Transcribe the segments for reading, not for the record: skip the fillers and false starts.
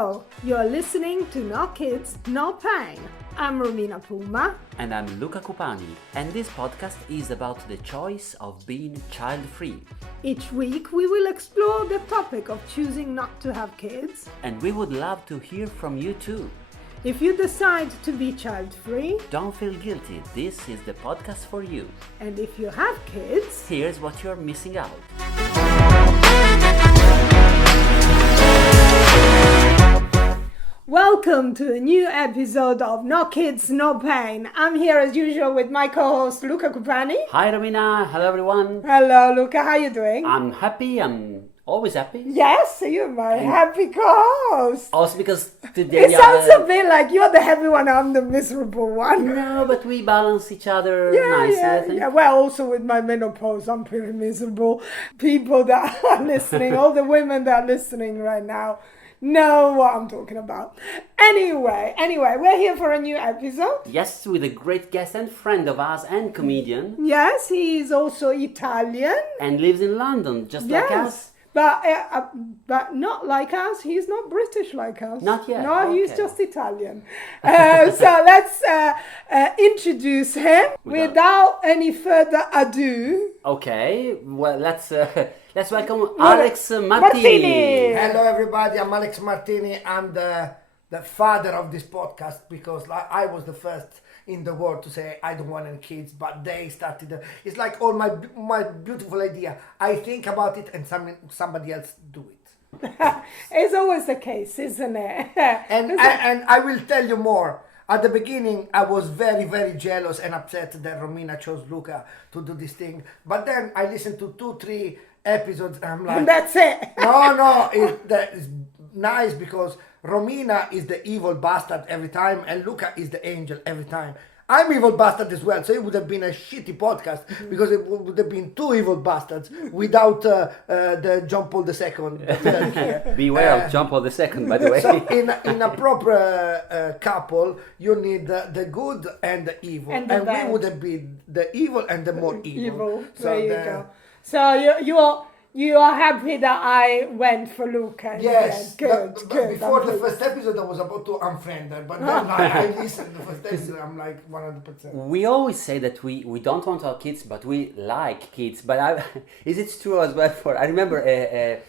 Hello, you're listening to No Kids, No Pain. I'm Romina Puma. And I'm Luca Cupani, and this podcast is about the choice of being child-free. Each week we will explore the topic of choosing not to have kids. And we would love to hear from you too. If you decide to be child-free, Don't feel guilty, this is the podcast for you. and if you have kids, Here's what you're missing out. welcome to a new episode of No Kids, No Pain. I'm here as usual with my co-host Luca Cupani. Hi Romina, hello everyone. Hello Luca, how you doing? I'm happy, I'm always happy. Yes, you're my happy co-host. Also because today It sounds a bit like you're the happy one, I'm the miserable one. No, but we balance each other nicely, I think. Yeah. Well, also with my menopause, I'm pretty miserable. People that are listening, all the women that are listening right now, know what I'm talking about. Anyway, we're here for a new episode. Yes, with a great guest and friend of ours and comedian, Yes, he is also Italian. and lives in London, just like us. But not like us. He's not British like us. Not yet, No, he's okay. just Italian. So let's introduce him without any further ado. Okay, well let's welcome Alex Martini. Martini. Hello everybody, I'm Alex Martini. I'm the father of this podcast because I was the first in the world to say I don't want any kids, but they started. It's like all my beautiful idea. I think about it and somebody else do it. It's always the case, isn't it? And I will tell you more. At the beginning, I was very, very jealous and upset that Romina chose Luca to do this thing. But then I listened to 2-3 episodes and I'm like, And that's it. No, that is nice because Romina is the evil bastard every time and Luca is the angel every time. I'm evil bastard as well, so it would have been a shitty podcast because it would have been two evil bastards without the John Paul II. Beware of John Paul II, by the way. So in a proper couple, you need the good and the evil, And the bad. we would have been the evil and the more evil. So There you go. So you are happy that I went for Luca. in the Yes, end. Good. Before I'm the pleased. first episode, I was about to unfriend her, but then I listened to the first episode. I'm like 100%. We always say that we don't want our kids, but we like kids. But is it true as well? I remember a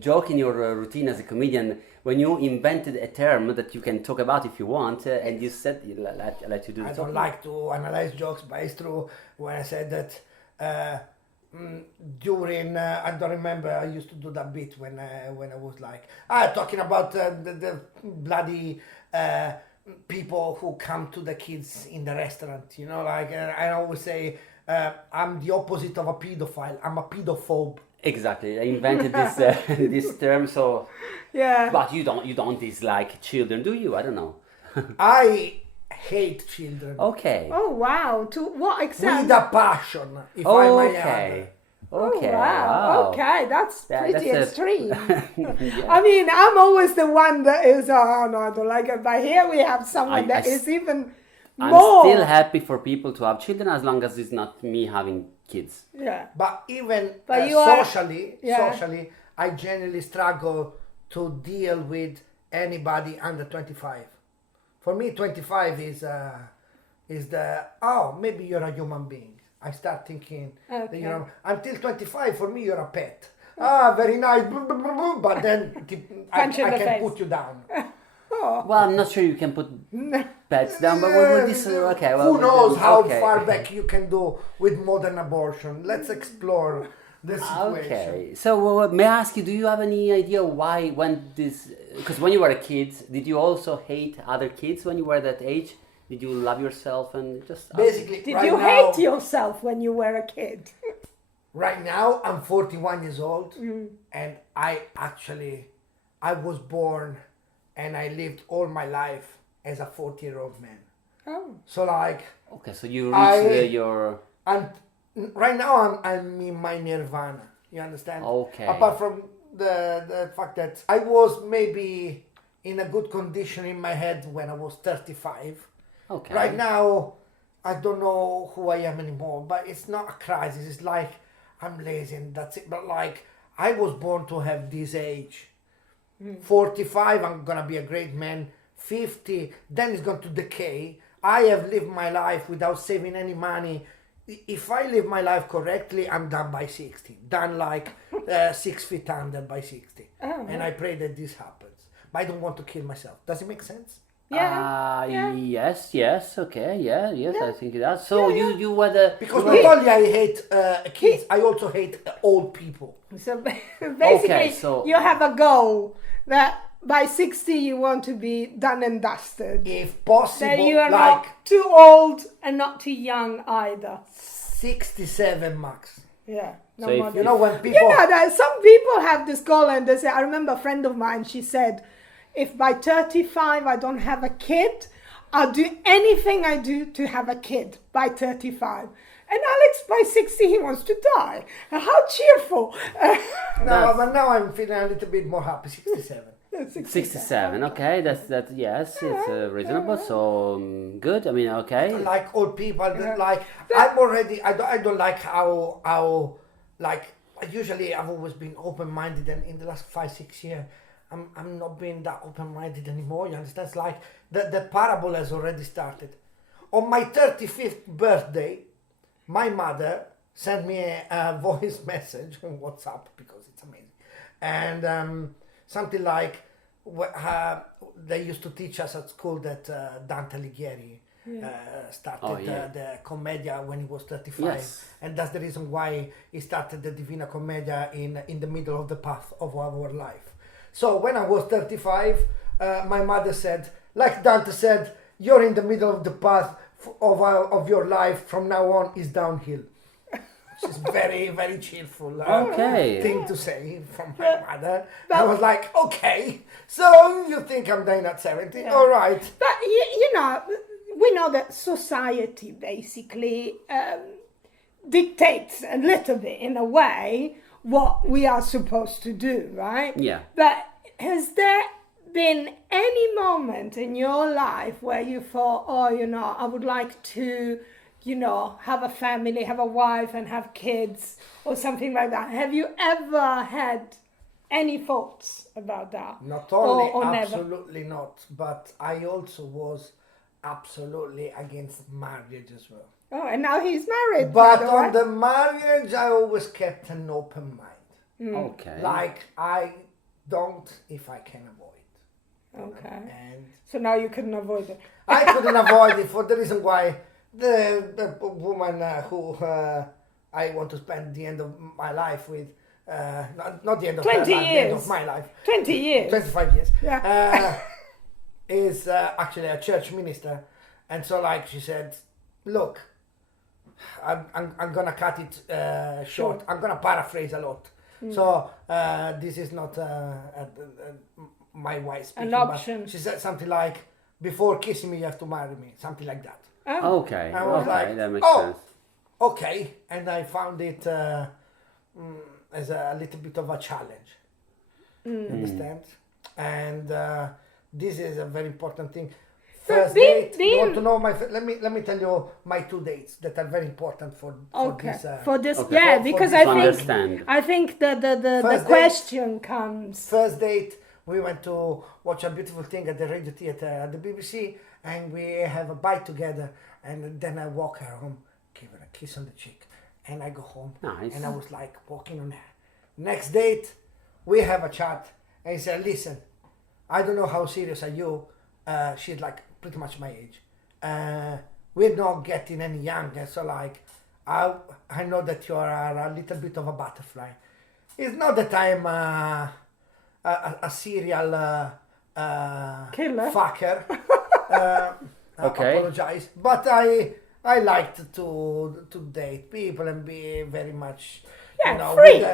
joke in your routine as a comedian when you invented a term that you can talk about if you want, and you said let you do I it. don't like to analyze jokes, but it's true when I said that during I don't remember. I used to do that bit when I was like talking about the bloody people who come to the kids in the restaurant. You know, like I always say I'm the opposite of a pedophile. I'm a pedophobe. Exactly, I invented this this term. So, Yeah. but you don't dislike children, do you? I don't know. I hate children Okay. Oh wow! To what extent? with a passion. If I may Okay. add. Okay. Oh, wow. Okay, that's pretty that's a- extreme. Yeah. I mean, I'm always the one that is, oh no, I don't like it. But here we have someone I that is even I'm more. still happy for people to have children as long as it's not me having kids. Yeah. But even But you are- socially, yeah. I genuinely struggle to deal with anybody under 25. For me, 25 is the maybe you're a human being. I start thinking that Okay. until 25 for me you're a pet. Very nice, but then I Punch in the can face. put you down. Well, I'm not sure you can put pets down, but with this, okay. Well, Who knows how okay. far back you can do with modern abortion? Let's explore the situation. Okay, so may I ask you, do you have any idea why, because when you were a kid, did you also hate other kids when you were that age? Did you love yourself and just... Basically, Did right you now, hate yourself when you were a kid? Right now, I'm 41 years old, and I was born and I lived all my life as a 40-year-old man. Oh. So like, Okay, so you reached your... right now I'm in my nirvana. You understand? Okay. Apart from the fact that I was maybe in a good condition in my head when I was 35. Okay. Right now, I don't know who I am anymore, but it's not a crisis. It's like I'm lazy and that's it. But like I was born to have this age, 45, I'm gonna be a great man. 50, then it's going to decay. I have lived my life without saving any money. If I live my life correctly, I'm done by 60. Done like 6 feet under by 60. And I pray that this happens. But I don't want to kill myself. Does it make sense? Yes, okay, yes, I think it does. So you were the... Because not only I hate kids, I also hate old people. So basically, you have a goal that by 60 you want to be done and dusted. If possible, That you are like not too old and not too young either. 67 max. Yeah. No So if more you than- You know when people... You know that some people have this goal and they say, I remember a friend of mine, she said, if by 35 I don't have a kid, I'll do anything I do to have a kid by 35. And Alex, by 60, he wants to die. How cheerful. No, but now I'm feeling a little bit more happy. 67. 67, okay, yes, it's reasonable, so good, I mean, okay. Like old people, like I'm already. I don't like how like usually I've always been open-minded, and in the last 5-6 years, I'm not being that open-minded anymore. You understand? It's like the parable has already started. On my 35th birthday, my mother sent me a voice message on WhatsApp because it's amazing, and something like they used to teach us at school that Dante Alighieri started the Commedia when he was 35, Yes. and that's the reason why he started the Divina Commedia in the middle of the path of our life. So when I was 35, my mother said, like Dante said, you're in the middle of the path of your life. From now on is downhill. Which is very, very cheerful thing to say from my mother. I was like, okay, so you think I'm dying at 70? Yeah. All right. But, you know, we know that society basically dictates a little bit, in a way, what we are supposed to do, right? Yeah. But has there been any moment in your life where you thought, oh, you know, I would like to, you know, have a family, have a wife and have kids or something like that? Have you ever had any thoughts about that? Not only, or never? absolutely not, but I also was absolutely against marriage as well. Oh, and now he's married. by But the on way. the marriage, I always kept an open mind. Okay. Like, I don't if I can avoid. Okay. And So now you couldn't avoid it. I couldn't avoid it for the reason why the woman who I want to spend the end of my life with, not the end of her 20 life, the end years. of my life, 20 years. 25 years, Yeah. is actually a church minister. And so like she said, look, I'm gonna cut it short. I'm gonna paraphrase a lot. So this is not my wife speaking, An option. but she said something like, before kissing me, you have to marry me, something like that. Oh. Okay, I was okay, like, that makes oh, sense. okay, and I found it as a little bit of a challenge. Understand? And this is a very important thing. First date. You want to know my? Let me tell you my 2 dates that are very important for Okay. this. For this, Okay. yeah, For because this I To think understand. the First date. question comes. First date, we went to watch a beautiful thing at the radio theater at the BBC, and we have a bite together. And then I walk her home, give her a kiss on the cheek, and I go home. Nice. And I was like walking on her. Next date, we have a chat, and he said, "Listen, I don't know how serious are you." She's like pretty much my age. We're not getting any younger, so like, I know that you are a little bit of a butterfly. It's not that I'm a serial Killer. fucker. Okay. Apologize, but I liked to date people and be very much, Yeah, free.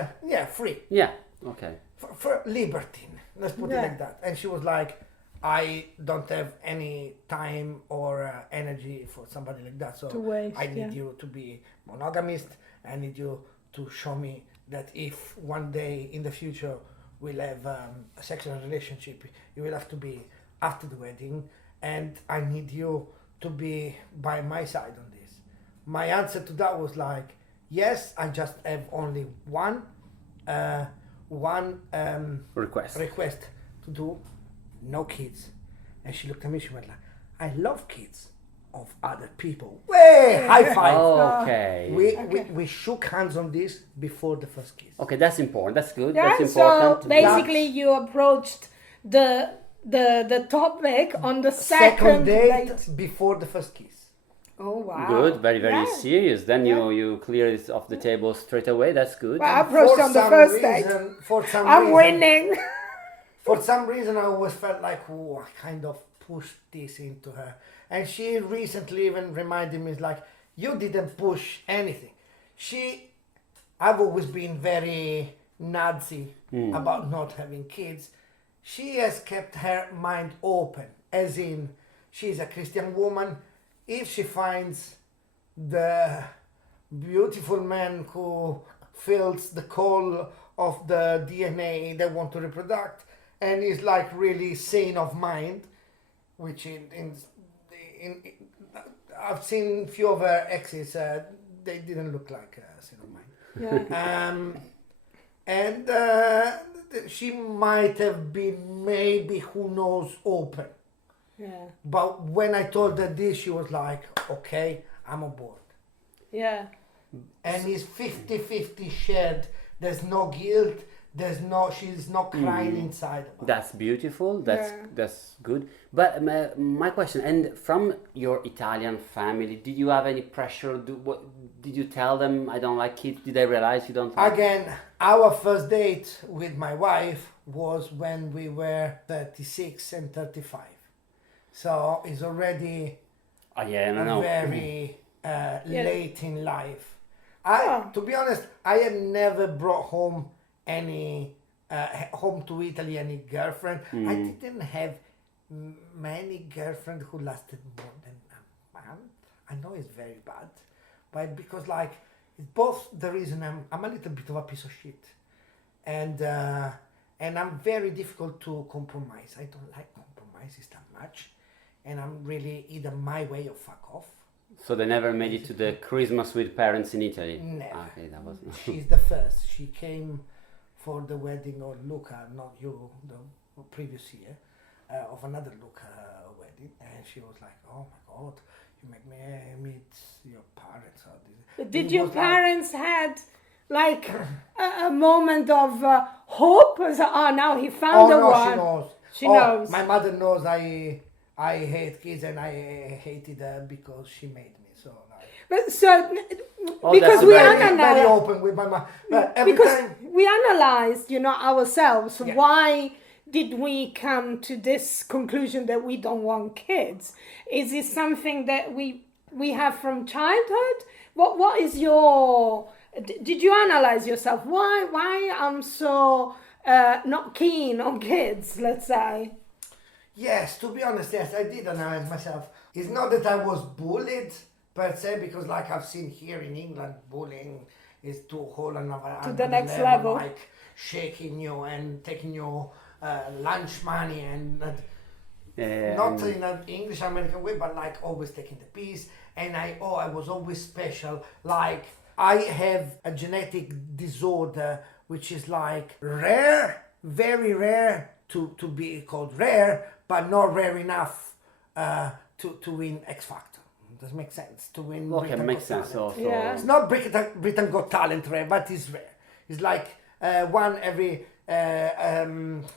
Free. Yeah, okay. For libertine, let's put it Yeah. like that. And she was like, I don't have any time or energy for somebody like that, so To waste, I need yeah. you to be monogamist. I need you to show me that if one day in the future we'll have a sexual relationship, it will have to be after the wedding, and I need you to be by my side on this. My answer to that was like, yes, I just have only one Request. request to do, no kids. And she looked at me, she went like, I love kids of other people. Way, high five. Okay. We shook hands on this before the first kiss. Okay, that's important. That's good. Yeah, That's so important. basically you approached the topic on the second date date. before the first kiss. Oh wow. Good, very, very Yeah. serious. Then Yeah. you clear it off the table straight away. That's good. Well, I approached on the first date. For some I'm reason, winning. For some reason, I always felt like, oh, I kind of pushed this into her. And she recently even reminded me, like, you didn't push anything. I've always been very Nazi about not having kids. She has kept her mind open, as in, she's a Christian woman. If she finds the beautiful man who feels the call of the DNA they want to reproduce and is like really sane of mind, which in I've seen few of her exes, they didn't look like sane of mind. Yeah. And she might have been maybe, who knows, open. Yeah. But when I told her this, she was like, okay, I'm on board. Yeah. And it's 50-50 shared. There's no guilt. She's not crying inside. That's beautiful. That's Yeah. that's good. But my question, and from your Italian family, did you have any pressure? Did you tell them I don't like kids? Did they realize you don't? Again, our first date with my wife was when we were 36 and 35. So it's already very late in life. To be honest, I had never brought home home to Italy any girlfriend. I didn't have many girlfriends who lasted more than a month. I know it's very bad, but because like it's both the reason I'm a little bit of a piece of shit, and I'm very difficult to compromise. I don't like compromises that much, and I'm really either my way or fuck off. So they never made it to the Christmas with parents in Italy? Never. Okay, that was... She's the first. She came for the wedding of Luca, not you, the previous year, of another Luca wedding. And she was like, oh my God, you make me meet your parents. But did your parents had like a moment of hope? As now he found the one. She knows. She knows. My mother knows I hate kids and I hated her because she made me. So like, But so Oh, because that's we very- very analyze open with my mom. Every because time. we analyzed, ourselves. Yeah. Why did we come to this conclusion that we don't want kids? Is it something that we have from childhood? What is your? Did you analyze yourself? Why I'm so not keen on kids? Let's say. Yes, to be honest, yes, I did analyze myself. It's not that I was bullied per se, because like I've seen here in England, bullying is to a whole another the next level. like shaking you and taking your lunch money and not in an English American way, but like always taking the piece. And I was always special. Like I have a genetic disorder which is like rare, very rare to be called rare, but not rare enough to win X Factor. Does make sense to win? Okay, Britain makes Got sense. Talent. Also. Yeah. It's not Britain Got Talent rare, but it's rare. It's like one every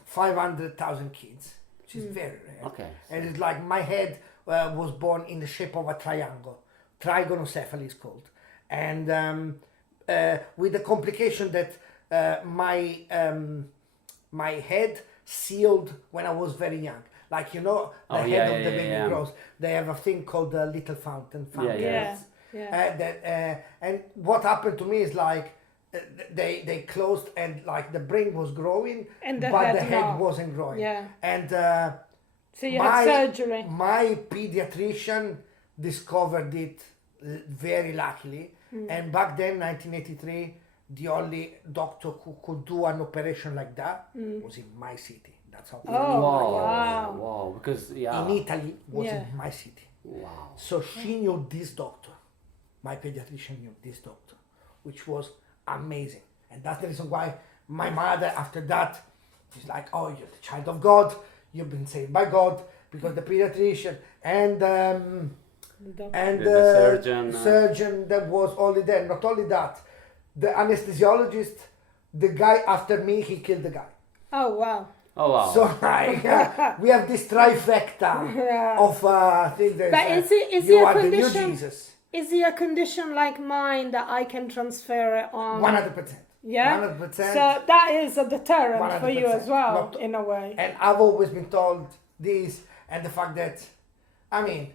500,000 kids, which is very rare. Okay. And it's like my head was born in the shape of a triangle. Trigonocephaly is called. And with the complication that my head sealed when I was very young. Like, the head of the baby grows. They have a thing called the little fountain. Yeah. And what happened to me is like they closed and like the brain was growing, And but the head head not. wasn't growing. Yeah. And So you had surgery. my pediatrician discovered it very luckily. And back then, 1983, the only doctor who could do an operation like that was in my city. That's how. Oh, Wow. wow. Because In Italy was Yeah. in my city. Wow. So she knew this doctor. My pediatrician knew this doctor, which was amazing. And that's the reason why my mother, after that, It's like, oh, you're the child of God. You've been saved by God, because the pediatrician and The surgeon, surgeon that was only there. Not only that, the anesthesiologist, the guy after me, he killed the guy. Oh wow. Oh wow. So like, we have this trifecta Yeah. of things that But is you it a are the new condition? Jesus. Is it a condition like mine that I can transfer it on? 100%. Yeah. 100%. So that is a deterrent for you 100%. as well, Not- in a way. And I've always been told this, and the fact that, I mean,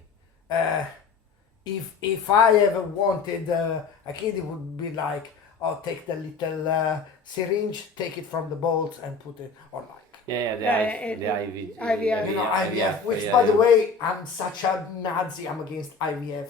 if I ever wanted a kid, it would be like, oh, take the little syringe, take it from the bolts, and put it on like. Yeah, the IV. IVF. You know, IVF, which yeah, by the yeah. way, I'm such a Nazi, I'm against IVF.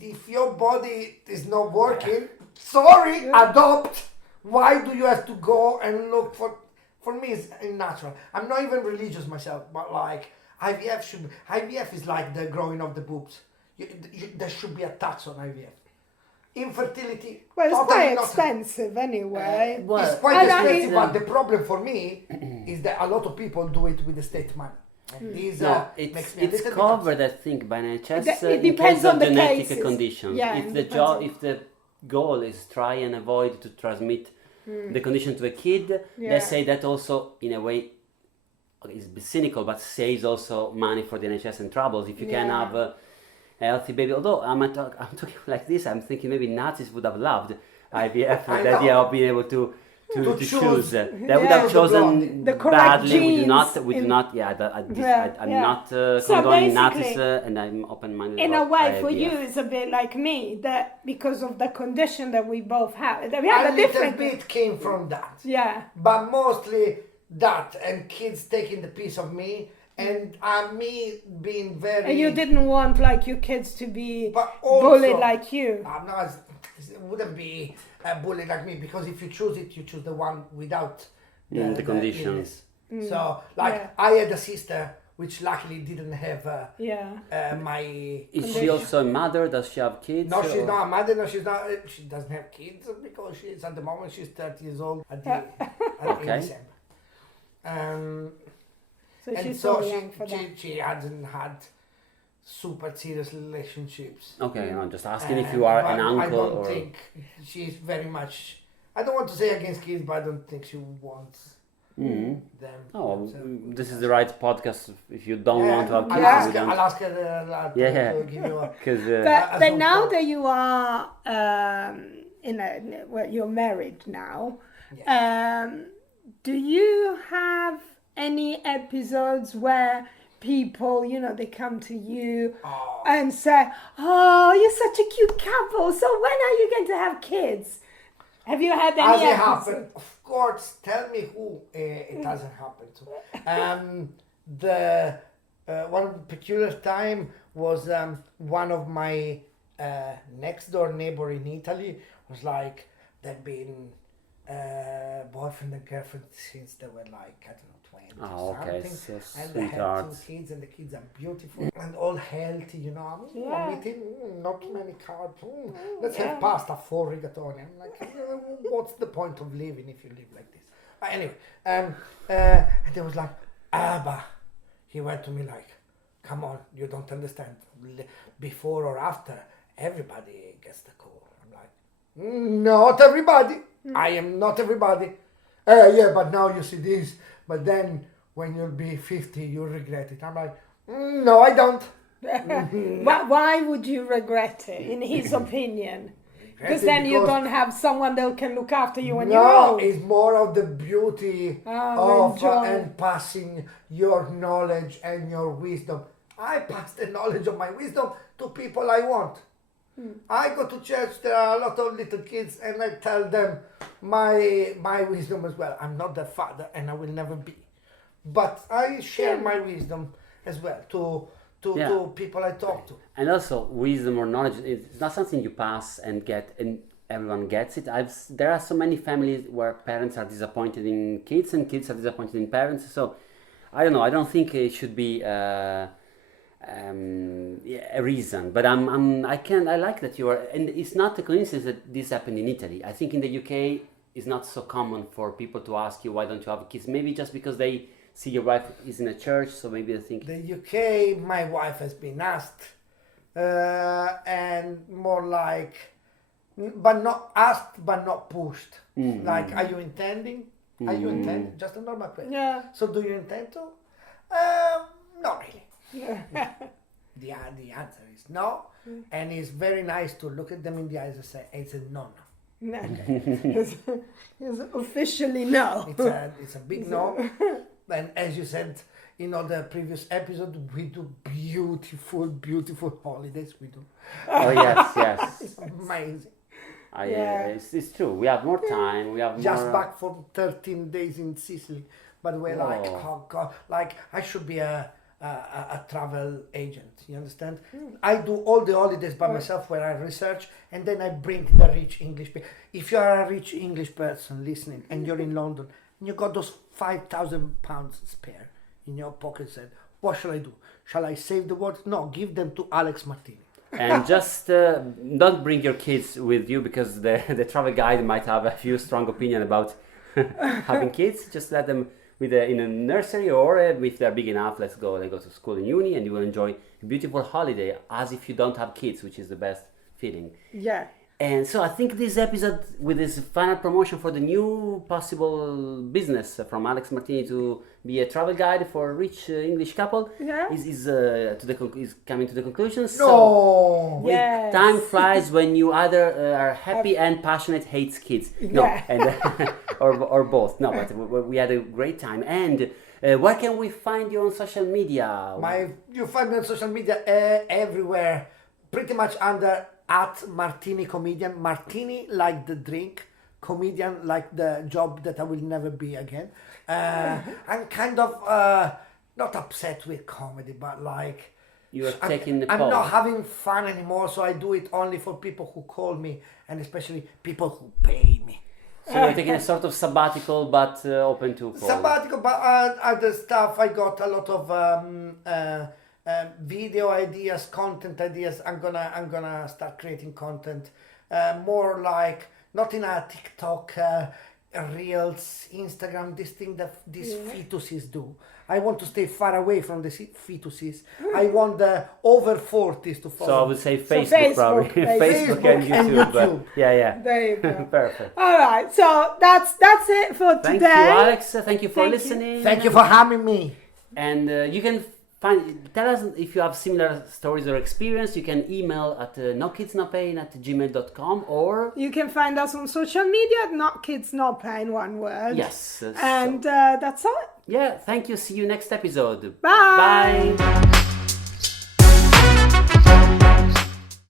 If your body is not working, sorry, adopt. Why do you have to go and look for me it's unnatural. I'm not even religious myself, but like IVF is like the growing of the boobs. There should be a tax on IVF. Infertility. Well, it's totally quite not- expensive anyway. Well, It's quite And I expensive, mean- but the problem for me is that a lot of people do it with the state money. And this No, makes me a it's little bit covered, I think, by NHS It in depends case of on the genetic cases. conditions. Yeah, if it the depends on- if the goal is try and avoid to transmit the condition to a kid, Yeah. they say that also in a way is cynical, but saves also money for the NHS and troubles. If you can Yeah. have a healthy baby, although I'm talking like this, I'm thinking maybe Nazis would have loved IVF, I the know. idea of being able to choose. choose. They would Yeah. have chosen The correct badly. We do not. genes We do in- not. Yeah, I'm Yeah. not So condoning Nazis, basically, and I'm open-minded. In a about way, for IVF. you, it's a bit like me, that because of the condition that we both have, that we have a a little different. bit came from that. Yeah. But mostly that and kids taking the piece of me and me being very. And you didn't want like your kids to be But also- bullied like you. I'm not. It wouldn't be a bully like me, because if you choose it, you choose the one without The conditions. illness. So like Yeah. I had a sister which luckily didn't have Yeah. my. Is she also a mother? Does she have kids? No, she's or- not a mother. No, she's not. She doesn't have kids because she's at the moment she's 30 years old at the in Okay. December. So And she's so so young for that. she hasn't had super serious relationships. Okay, I'm just asking if you are But an uncle I don't or. think she's very much. I don't want to say against kids, but I don't think she wants Mhm. them. Oh, So, this is the right podcast. If you don't want to have I'll kids, ask we her. don't. I'll ask her Yeah. to give you a. Because But as now well. that you are well, you're married now, do you have any episodes where people, they come to you Oh. and say, "Oh, you're such a cute couple. So when are you going to have kids?" Have you had any Has it episodes? happened? Of course. Tell me who it hasn't happened to. The one peculiar time was one of my next door neighbor in Italy was like they've been boyfriend and girlfriend since they were like I don't know 20 Oh, or okay, something, so and they had sweethearts. 2 kids and the kids are beautiful and all healthy. Yeah. I'm eating not many carbs. Let's have pasta for rigatoni. I'm like, what's the point of living if you live like this? But anyway, and they was like, Abba. He went to me like, come on, you don't understand. Before or after, everybody gets the call. I'm like, not everybody. I am not everybody. Yeah, but now you see this. But then when you'll be 50, you'll regret it. I'm like, no, I don't. Why would you regret it, in his opinion? Because then you don't have someone that can look after you when you're No, old. it's more of the beauty of enjoy. and passing your knowledge and your wisdom. I pass the knowledge of my wisdom to people I want. I go to church, there are a lot of little kids, and I tell them my wisdom as well. I'm not their father, and I will never be. But I share my wisdom as well to people I talk to. And also, wisdom or knowledge is not something you pass and get, and everyone gets it. There are so many families where parents are disappointed in kids and kids are disappointed in parents. So, I don't know. I don't think it should be a reason. But I like that you are, and it's not a coincidence that this happened in Italy. I think in the UK, is not so common for people to ask you why don't you have kids. Maybe just because they see your wife is in a church, so maybe they think. The UK, my wife has been asked, and more like, but not asked, but not pushed. Like, are you intending? Are you intending? Just a normal question. Yeah. So do you intend to? Not really. The answer is no, and it's very nice to look at them in the eyes and say it's a no. No. It's officially no. It's a big no. And as you said in the previous episode, we do beautiful holidays. We do. Oh yes. It's amazing. It's true. We have more time. We have Just more. back for 13 days in Sicily, but we're like, Whoa. oh god, like I should be a travel agent. You understand? I do all the holidays by myself, where I research and then I bring the rich English. If you are a rich English person listening and you're in London and you got those £5,000 spare in your pocket, said, what shall I do? Shall I save the world? No, give them to Alex Martini. And just don't bring your kids with you, because the travel guide might have a few strong opinion about having kids. Just let them in a nursery, or if they're big enough, they go to school in uni, and you will enjoy a beautiful holiday as if you don't have kids, which is the best feeling. Yeah. And so I think this episode, with this final promotion for the new possible business from Alex Martini to be a travel guide for a rich English couple, is coming to the conclusion. So Yes. time flies when you either are happy and passionate, hates kids. No, and or both. No, but we had a great time. And where can we find you on social media? You find me on social media everywhere, pretty much under @Martini Comedian. Martini like the drink, comedian like the job that I will never be again. I'm kind of not upset with comedy, but like You are taking the I'm pole. not having fun anymore, so I do it only for people who call me, and especially people who pay me. So you're taking a sort of sabbatical, but open to call. Sabbatical, but other stuff. I got a lot of video ideas, content ideas. I'm gonna start creating content, more like not in a TikTok, Reels, Instagram. This thing that these fetuses do. I want to stay far away from the fetuses. I want the over 40s to follow. So I would say So Facebook, probably. Facebook, Facebook and and YouTube. YouTube. Yeah. There you go. Perfect. All right. So that's it for Thank today. you, Alex. Thank you for Thank you. listening. Thank you for having me. And you can tell us if you have similar stories or experience. You can email at nokidsnopain@gmail.com, or You can find us on social media at Not Kids Not Pain, one word. yes. And that's all. Yeah, thank you. See you next episode. Bye. Bye.